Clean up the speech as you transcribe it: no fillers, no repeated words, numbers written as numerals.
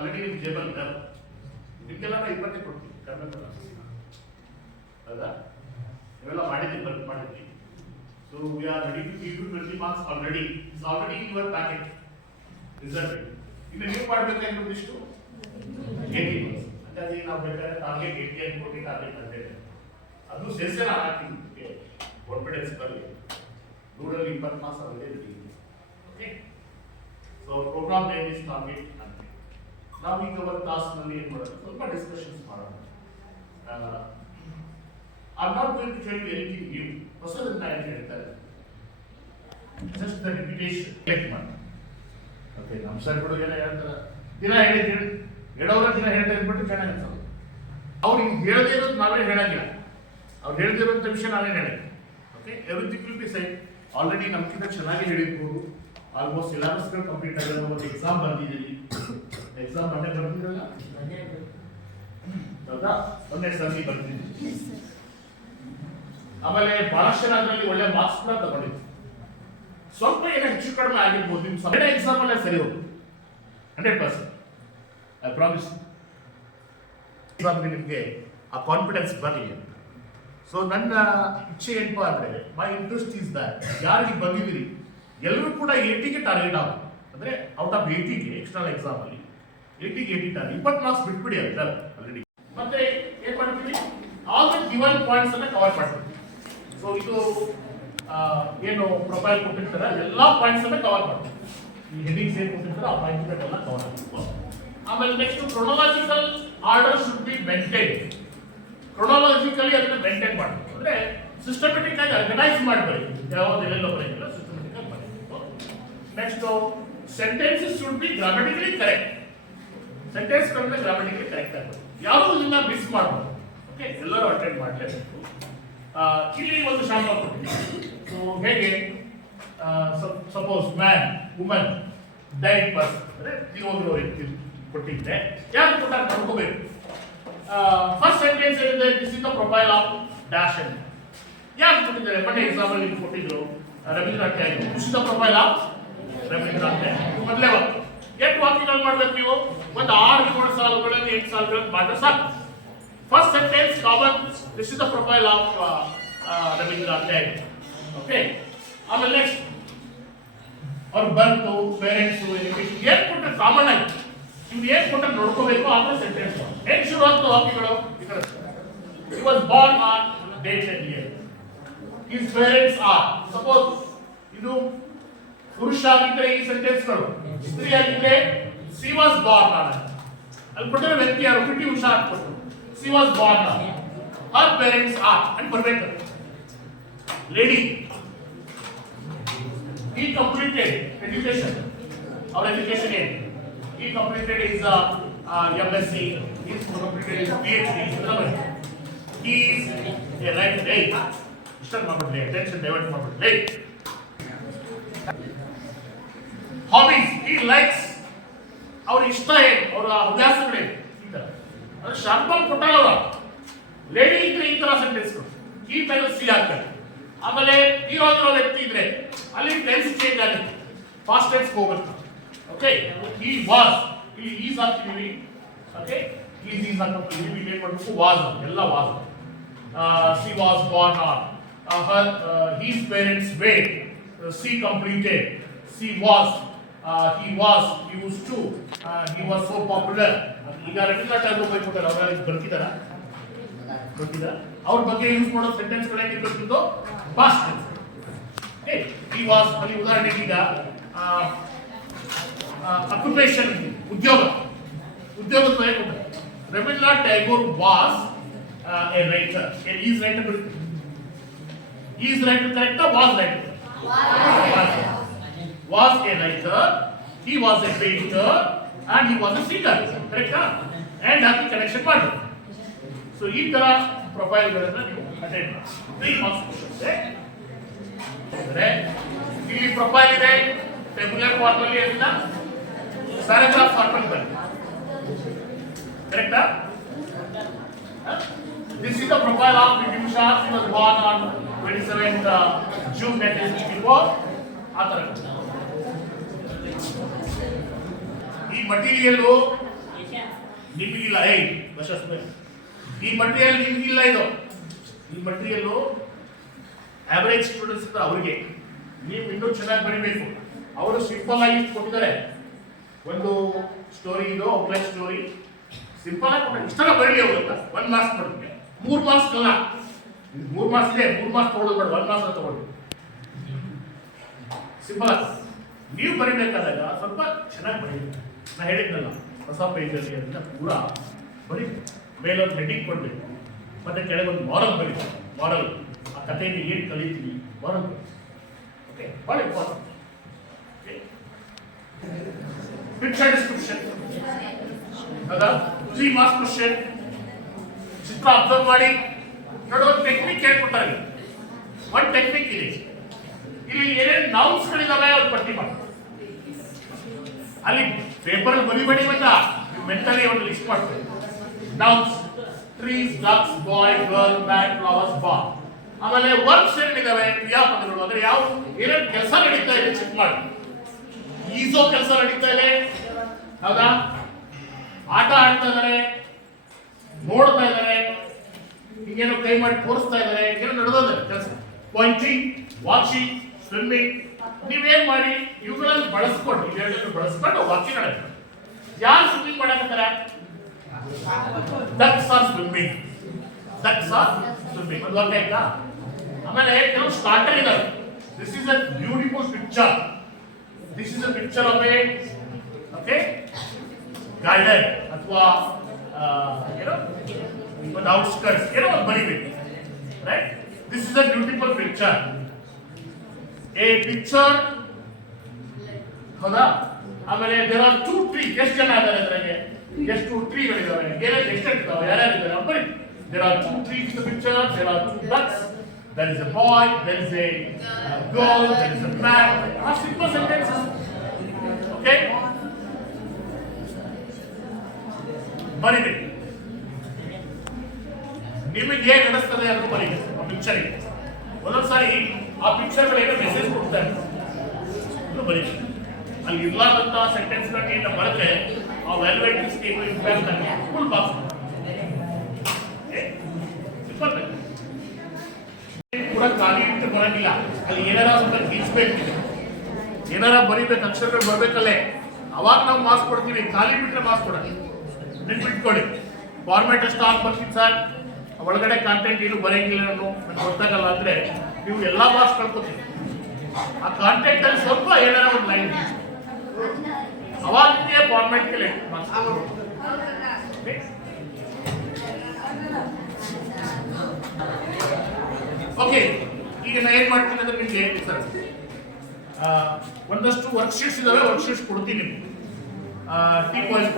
Already ನಿಮ್ಗೆ ಜೇಬಲ್ ಇದ್ದಾವೆ, ನಿಮ್ಗೆಲ್ಲ ನಾವು 20 ಕೊಡ್ತೀವಿ ಕಡಿಮೆ ಹೌದಾ? ನೀವೆಲ್ಲ ಮಾಡಿದ್ವಿ, ವರ್ಕ್ ಮಾಡಿದ್ವಿ. So we are ready to give you 20 marks already. It's already in your packet result. ಇನ್ನು ನೀವು ಮಾಡಬೇಕಾಗಿರೋದು ಇಷ್ಟು 80 ಮಾರ್ಕ್ಸ್. ಹಾಗಾಗಿ ನಾವು ಬೇಕಾದ್ರೆ ಟಾರ್ಗೆಟ್ 80 ಅಂತ ಕೊಟ್ಟು ಟಾರ್ಗೆಟ್ ಅಂತೇವೆ, ಅದು ಸೇರಿಸೇ ನಾನು ಹಾಕ್ತೀನಿ. ಕಾನ್ಫಿಡೆನ್ಸ್ ಬರಲಿ. 120 ಮಾರ್ಕ್ಸ್ ಆಲ್ರೆಡಿ ರೆಡಿ ಇದೆ. Okay, so program name is target ಅಂತ. ನಾವು ಈಗ ಒಂದು ಕ್ಲಾಸ್ನಲ್ಲಿ ಏನು ಮಾಡೋದು, ಸ್ವಲ್ಪ ಡಿಸ್ಕಷನ್ಸ್ ಮಾಡೋಣ. I'm not going to tell you anything new. ಹೊಸದನ್ನ ಏನು ಹೇಳ್ತಾರೆ, ಜಸ್ಟ್ ದ ರಿಪಿಟೇಷನ್ ಟೇಕ್ ಮಾಡಿ. ಓಕೆ, ನಮ್ಮ ಸರ್ಗಳು ಎಲ್ಲ ಹೇಳ್ತಾರೆ, ದಿನ ಹೇಳೋರ ದಿನ ಹೇಳ್ತಾ ಇದ್ಬಿಟ್ಟು ಚೆನ್ನಾಗಿ ಅನ್ಸೋದು. ಅವ್ರು ಹಿಂಗೆ ಹೇಳದೇ ಇರೋದು ನಾವೇ ಹೇಳಂಗಿಲ್ಲ, ಅವ್ರು ಹೇಳ್ದೇ ಇರೋಂಥ ವಿಷಯ ನಾವೇ ಹೇಳಂಗಿಲ್ಲ. Okay, everything will be side. Already ನಮ್ಗಿಂತ ಚೆನ್ನಾಗಿ ಹೇಳಿರ್ಬೋದು. ಆಲ್ಮೋಸ್ಟ್ ಸಿಲೆಬಸ್ಗಳು ಕಂಪ್ಲೀಟ್ ಆಗಿರೋ ಒಂದು ಎಕ್ಸಾಮ್ ಬಂದಿದ್ದೀರಿ. ಎಕ್ಸಾಮ್ ಮೊನ್ನೆ ಬರ್ತಿದ್ರಲ್ಲ, ಹೌದಾ? ಮೊನ್ನೆ ಸಂಧಿ ಬರ್ತಿದ್ದೀವಿ. ಆಮೇಲೆ ಬಹಳಷ್ಟು ಜನ ಅದರಲ್ಲಿ ಒಳ್ಳೆ ಮಾರ್ಕ್ಸ್ ಕೂಡ ತಗೊಂಡಿದ್ರು. ಸ್ವಲ್ಪ ಏನೋ ಹೆಚ್ಚು ಕಡಿಮೆ ಆಗಿರ್ಬೋದು. ನಿಮ್ಮ ಸೆಕೆಂಡ್ ಎಕ್ಸಾಮ್ ಅಲ್ಲೇ ಸರಿ ಹೋಗುತ್ತೆ 100%. I promise. ನಿಮಗೆ ಆ ಕಾನ್ಫಿಡೆನ್ಸ್ ಬರಲಿ. ಸೊ ನನ್ನ ಇಚ್ಛೆ ಏನಪ್ಪಾ ಅಂದರೆ, ಮೈ ಇಂಟ್ರೆಸ್ಟ್ ಈಸ್ ದಟ್ ಯಾರಿಗೆ ಬಂದಿದ್ದೀರಿ ಎಲ್ಲರೂ ಕೂಡ 80ಗೆ ಟಾರ್ಗೆಟ್ ಆಗುತ್ತೆ. ಅಂದರೆ ಔಟ್ ಆಫ್ 80ಗೆ ಎಕ್ಸ್ಟರ್ನಲ್ ಎಕ್ಸಾಮಲ್ಲಿ 80ಗೆ 80 ಟಾರ್ಗೆಟ್. 20 ಮಾರ್ಕ್ಸ್ ಬಿಟ್ಬಿಡಿ ಅಂತ ಆಲ್ರೆಡಿ. ಮತ್ತೆ ಏನು ಮಾಡ್ತೀವಿ, ಆಲ್ ದ ಗಿವನ್ ಪಾಯಿಂಟ್ಸ್ ಅನ್ನ ಕವರ್ ಮಾಡ್ತೀವಿ. ಸೊ ಇದು ಏನು ಪ್ರೊಫೈಲ್ ಕೊಟ್ಟಿರ್ತಾರೆ ಎಲ್ಲ ಪಾಯಿಂಟ್ಸ್ ಅನ್ನ ಕವರ್ ಮಾಡ್ತೀವಿ. ಈ ಹೆಡಿಂಗ್ಸ್ ಏನು ಕೊಟ್ಟಿರ್ತಾರೆ ಆ ಪಾಯಿಂಟ್ಸ್ ಎಲ್ಲ ಕವರ್ ಮಾಡ್ತೀವಿ. ಆಮೇಲೆ next chronological order should be maintain. Chronologically ಅದನ್ನ ಮೇಂಟೈನ್ ಮಾಡಬೇಕು. ಅಂದ್ರೆ ಸಿಸ್ಟಮೆಟಿಕ್ ಆಗಿ ಆರ್ಗನೈಸ್ ಮಾಡಬೇಕು. ಯಾವುದೆಲ್ಲ ಬರೆಯಿಲ್ಲ, ಸಿಸ್ಟಮೆಟಿಕ್ ಆಗಿ ಬರೆಯಬೇಕು. Next sentences should be grammatically correct. Sentence ಗಳನ್ನ ಗ್ರಾಮಟಿಕಲಿ ಕರೆಕ್ಟ್ ಆಗಬೇಕು. ಯಾವುದು ಇದನ್ನ ಮಿಸ್ ಮಾಡಬಹುದು. ಓಕೆ, ಎಲ್ಲರೂ ಅಟೆಂಡ್ ಮಾಡಲೇಬೇಕು. ಇಲ್ಲಿ ಒಂದು ಶಾಂಪಲ್ ಕೊಟ್ಟಿದ್ದೀನಿ. ಸೊ ಹೇಗೆ, suppose man, woman, died person ಅಂದ್ರೆ ಜೀವೋಗಿರೋ ವ್ಯಕ್ತಿ ಕೊಟ್ಟಿದ್ದೆ. ಯಾರು ಕೊಟ್ಟಾಗ ನೋಡ್ಕೋಬೇಕು. ಫಸ್ಟ್ ಸೆಂಟೆನ್ಸ್ ಏನಿದೆ, this is the profile of dash ಅಂತ ಯಾರು ಕೊಟ್ಟಿದ್ದಾರೆ. ಬಟ್ ಎಕ್ಸಾಂಪಲ್ ಇಲ್ಲಿ ಕೊಟ್ಟಿದ್ರು Rabindranath Tagore. This is the profile of Rabindranath Tagore. ಮೊದಲೇ ವಾಕ್ಯ. 8 ವಾಕ್ಯಗಳು ಮಾಡ್ಬೇಕು ನೀವು. ಒಂದು 6-7 ಸಾಲುಗಳಲ್ಲಿ 8 ಸಾಲುಗಳನ್ನು ಮಾಡಿದ್ರೆ ಸಾಕು. First sentence common, this is the profile of Rabindranath Tagore. Okay, ಆಮೇಲೆ ನೆಕ್ಸ್ಟ್ ಅವ್ರ ಬರ್ತು, ಪೇರೆಂಟ್ಸು, ಎಜುಕೇಶನ್ ಏನ್ ಕೊಟ್ಟರೆ ಕಾಮನ್ ಆಗಿ ಇವ್ರು ಏನ್ ಕೊಟ್ಟರೆ ನೋಡ್ಕೋಬೇಕು. ಆದ್ರೆ ಸೆಂಟೆನ್ಸ್ ಹೇಗೆ ಶುರು ಆಗ್ತದೆ ವಾಕ್ಯಗಳು. He was born on date and year. His parents are. Suppose ಇದು ಪುರುಷ ಆಗಿದ್ರೆ ಈ ಸೆಂಟೆನ್ಸ್ಗಳು, ಸ್ತ್ರೀ ಆಗಿದ್ರೆ she was born on. ಅಲ್ಲಿ ಕೊಟ್ಟಿರೋ ವ್ಯಕ್ತಿ ಯಾರು, ಪಿಟಿ ಉಷಾ ಕೊಟ್ಟು she was born on. Her parents are and ಬರ್ಬೇಕು. Lady, he completed education. Our education is he completed his MSc. He completed his PhD. He is a right day. Mr. Mamadle, attention divert Mamadle. Hobbies, he likes. ಅವ್ರ ಇಷ್ಟ ಏನು, ಅವರ ಹವ್ಯಾಸಗಳೇನು, ಈ ತರ ಅದು sample ಕೊಟ್ಟಾಗ lady ಇದ್ರೆ ಈ ತರ ಸೆಂಟೆನ್ಸ್ ಈ ಮೇಲೆ ಸಿ ಆಗ್ತದೆ. ಆಮೇಲೆ ಇರೋ ವ್ಯಕ್ತಿ ಇದ್ರೆ ಅಲ್ಲಿ ಟೆನ್ಸ್ ಚೇಂಜ್ ಆಗುತ್ತೆ, ಫಾಸ್ಟ್ ಟೆನ್ಸ್ ಹೋಗುತ್ತೆ. ಓಕೆ, ಹಿ ವಾಸ್, ಇಲ್ಲಿ ಈಸ್ ಹಾಕ್ತೀವಿ. ಓಕೆ, ಈಸ್ ಹಾಕ್ತೀವಿ. ಇಲ್ಲಿ ಏನು ಮಾಡಬೇಕು, ವಾಸ್, ಎಲ್ಲ was. She was born on. His parents were. She completed. She was. He was used to. He was so popular. ಈಗ ರವೀಂದ್ರನಾಥ್ ಟ್ಯಾಗೋರ್ ಬೈಕೊಟ್ಟಾರೆ, ಅವರ ಬರ್ತಿದಾರ ಗೊತ್ತಿಲ್ಲ. ಅವ್ರ ಬಗ್ಗೆ ಯೂಸ್ ಮಾಡೋ ಸೆಂಟೆನ್ಸ್ ಗಳು ಏನಿರ್ಬೇಕಿತ್ತು, past tense. Okay, he was ಅಲ್ಲಿ ಉದಾಹರಣೆಗೆ ಈಗ ಅಕ್ಯುಪೇಷನ್, ಉದ್ಯೋಗದ ಬಗ್ಗೆ ಕೊಟ್ಟಾರೆ. Rabindranath Tagore was a writer. Is writer, is writer ಕರೆಕ್ಟಾ, was writer? Was a writer, he was a painter, and he was a singer. Correct? And happy connection ಮಾಡಿ. So ಈ ತರ ಪ್ರೊಫೈಲ್ ಗಳನ್ನ ನೀವು ಅಟೆಂಡ್ ಮಾಡಿ. 3 ಮಾರ್ಕ್ಸ್ ಕೊಡ್ತಾರೆ. ಅಂದ್ರೆ ಇಲ್ಲಿ ಪ್ರೊಫೈಲ್ ಇದೆ, ಟೇಬುಲರ್ ಫಾರ್ಮ್ ಅಲ್ಲಿ ಇಲ್ಲ, ಪ್ಯಾರಾಗ್ರಾಫ್ ಫಾರ್ಮ್ ಅಲ್ಲಿ ಬರುತ್ತೆ. ಕರೆಕ್ಟಾ? This is the profile of P.T. Usha. She was born on 27th June 1964. ಆ ತರ ಈ ಮಟೀರಿಯಲ್ ನಿಮಗಿಲ್ಲ. ಈ ಮಟೀರಿಯಲ್ ನಿಮಗಿಲ್ಲ. ಇದು ಈ ಮಟೀರಿಯಲ್ಲು ಆವರೇಜ್ ಸ್ಟೂಡೆಂಟ್ಸ್ ಇದ್ದಾರೆ ಅವ್ರಿಗೆ. ನೀವು ಇನ್ನೂ ಚೆನ್ನಾಗಿ ಬರೀಬೇಕು. ಅವರು ಸಿಂಪಲ್ ಆಗಿ ಕೊಟ್ಟಿದ್ದಾರೆ. ಒಂದು ಸ್ಟೋರಿ ಇದು ಔಟ್ಲೈನ್ ಸ್ಟೋರಿ ಸಿಂಪಲ್ ಆಗಿ ಕೊಟ್ಟರೆ ಇಷ್ಟೆಲ್ಲ ಬರೀಲಿ ಅವರು ಅಂತ 1 ಮಾರ್ಕ್ಸ್ ಕೊಡ್ತೀವಿ. 3 ಮಾರ್ಕ್ಸ್ ಅಲ್ಲ, 3 ಮಾರ್ಕ್ಸ್ ಇದೆ. 3 ಮಾರ್ಕ್ಸ್ ತೊಗೊಳ್ಳೋದು ಬೇಡ, 1 ಮಾರ್ಕ್ಸ್ ತಗೊಳ್ಳಿ. ಸಿಂಪಲ್ ಆಗಿ ನೀವು ಬರೀಬೇಕಾದಾಗ ಸ್ವಲ್ಪ ಚೆನ್ನಾಗಿ ಬರೀಬೇಕು. ನಾ ಹೇಳಿದ್ನಲ್ಲ ಹೊಸ ಪೇಜಲ್ಲಿ ಅದನ್ನ ಪೂರಾ ಬರೀ ಮೇಲೊಂದು ಹೆಡ್ಡಿಂಗ್ ಕೊಡಬೇಕು, ಮತ್ತೆ ಕೆಳಗೊಂದು ಮಾರಲ್ ಬರೀಬೇಕು. ಮಾರಲ್ ಆ ಕಥೆಯಿಂದ ಏನು ಕಲಿತೀವಿ ಮಾರಲ್. ಓಕೆ, ಭಾಳ ಇಂಪಾರ್ಟೆಂಟ್. ಪಿಕ್ಚರ್ ಡಿಸ್ಕ್ರಿಪ್ಷನ್ ಹೌದಾ, 3 ಮಾರ್ಕ್ಸ್ ಕ್ವಶನ್. ಚಿತ್ರ ಅಬ್ಸರ್ವ್ ಮಾಡಿ ನೋಡೋ ಟೆಕ್ನಿಕ್ ಹೇಳ್ಕೊಡ್ತಾರೆ. ಒಂದು ಟೆಕ್ನಿಕ್ ಇದೆ. ಇಲ್ಲಿ ಏನೇನು ನೌನ್ಸ್ಗಳಿದಾವೆ ಅವ್ರು ಪಟ್ಟಿ ಮಾಡಿ ಅಲ್ಲಿ ಪೇಪರ್ ಬರಿಬೇಡಿ. ಮತ್ತ ಮೆಂಟಲಿ ಒಂದು ಲಿಸ್ಟ್ ಮಾಡ್ತಾರೆ. ನೌನ್ಸ್ ಟ್ರೀಸ್, ಡಕ್ಸ್, ಬಾಯ್, ಗರ್ಲ್, ಮ್ಯಾನ್, ಫ್ಲವರ್ಸ್, ಬಾಲ್. ಆಮೇಲೆ ವರ್ಕ್ಸ್ ಏನಿದಾವೆ ಕ್ರಿಯಾಪದಗಳು ಅಂದ್ರೆ ಯಾವ ಏನೇನು ಕೆಲಸ ನಡೀತಾ ಇದೆ ಚೆಕ್ ಮಾಡಿ. ಈಸೋ ಕೆಲಸ ನಡೀತಾ ಇದೆ ಹೌದಾ, ಆಟ ಆಡ್ತಾ ಇದಾರೆ, ನೋಡ್ತಾ ಇದಾರೆ, ಹಿಂಗೇನೋ ಕೈ ಮಾಡಿ ತೋರಿಸ್ತಾ ಇದಾರೆ, ಏನೋ ನಡೆದೋದೆ ಕೆಲಸ. Painting, watching, swimming. ನೀವೇನ್ ಮಾಡಿ ಇವುಗಳನ್ನು ಬಳಸ್ಕೊಂಡು ಇವೆರಡನ್ನು ಬಳಸ್ಕೊಂಡು ವಾಕಿಂಗ್ ನಡೆಸ್ತಾರೆ. ಯಾರು ಸ್ವಿಮ್ಮಿಂಗ್ ಮಾಡಕತ್ತಾರೆ? Ducks are swimming. Ducks are swimming. ಒಂದು ವಾಕ್ಯ ಆಯ್ತಾ? ಆಮೇಲೆ ಕೆಲವು ಸ್ಟಾರ್ಟರ್ ಇದಾವೆ. This is a beautiful picture. This is a picture of a garden ಅಥವಾ ಏನೋ ಒಂದು ಔಟ್ಸ್ಕರ್ಟ್ಸ್ ಏನೋ ಒಂದು ಬರೀಬೇಕು. Right, this is a beautiful picture. A picture ಹೌದಾ. ಆಮೇಲೆ ದೇರ್ ಆರ್ 2 ಟ್ರೀ. ಎಷ್ಟು ಜನ ಇದ್ದಾರೆ ಅದರಲ್ಲಿ? ಎಷ್ಟು ಟ್ರೀಗಳಿದ್ದಾವೆ, ಎಷ್ಟಿದ್ದಾವೆ, ಯಾರ್ಯಾರು ಇದ್ದಾರೆ ಬರೀ. There are 2 trees in the picture. There are 2 ducks. There is a boy, there is a girl, there is a man. Are simple sentences. Okay? ಬರೀಬೇಕು. ನಿಮಗೆ ಹೇಗೆ ಅನಿಸ್ತದೆ ಅಂತ ಬರೀಬೇಕು ಆ ಪಿಕ್ಚರಿಗೆ. ಒಂದೊಂದ್ಸಾರಿ ಆ ಪಿಕ್ಚರ್ಗಳು ಏನೋ ಮೆಸೇಜ್ ಕೊಡ್ತಾರೆ, ಬರೀಬೇಕು. ಅಲ್ಲಿ ಇರ್ಲಾರ್ದಂತ ಸೆಂಟೆನ್ಸ್ಗಳನ್ನ ಬರೆದ್ರೆ ಆ ವ್ಯಾಲ್ಯೂಯೇಟಿವ್ಸ್ಗೆ ಏನು ಇಂಪ್ಯಾಕ್ಟ್ ಆಗುತ್ತೆ. ಫುಲ್ ಪಾಸ್ ಕೂಡ ಖಾಲಿ ಇಟ್ಟು ಬರಂಗಿಲ್ಲ. ಅಲ್ಲಿ ಏನಾರ ಸ್ವಲ್ಪ ಗೀಸ್ಬೇಕು, ಏನಾರ ಬರೀಬೇಕು, ಅಕ್ಷರಗಳು ಬರ್ಬೇಕಲ್ಲೇ, ಅವಾಗ ನಾವು ಮಾರ್ಕ್ಸ್ ಕೊಡ್ತೀವಿ. ಖಾಲಿ ಬಿಟ್ರೆ ಮಾರ್ಕ್ಸ್ ಕೊಡೋದು ನೆನ್ಪಿಟ್ಕೊಳ್ಳಿ. ಫಾರ್ಮ್ಯಾಟ್ ಅಷ್ಟು ಆಗಿ ಬರ್ತೀನಿ ಸರ್, ಒಳಗಡೆ ಕಾಂಟೆಂಟ್ ಏನು ಬರೆಯಂಗಿಲ್ಲ, ನನಗೆ ಗೊತ್ತಾಗಲ್ಲ ಅಂದ್ರೆ ನೀವು ಎಲ್ಲಾ ಮಾರ್ಕ್ಸ್ ಕಳ್ಕೊತೀವಿ. ಆ ಕಾಂಟೆಂಟ್ ಅಲ್ಲಿ ಸ್ವಲ್ಪ ಏನಾರ ಒಂದು ಲೈನ್ ಅವಾಗ ಫಾರ್ಮ್ಯಾಟ್ಗೆ ಮಾರ್ಕ್ಸ್. ಓಕೆ, ಈಗ ನಾ ಏನ್ ಮಾಡ್ತೀನಿ ಅಂದ್ರೆ ನಿಮ್ಗೆ ಸರ್ ಒಂದಷ್ಟು ವರ್ಕ್ಶೀಟ್ಸ್ ಇದಾವೆ, ವರ್ಕ್ಶೀಟ್ಸ್ ಕೊಡ್ತೀನಿ. Team voice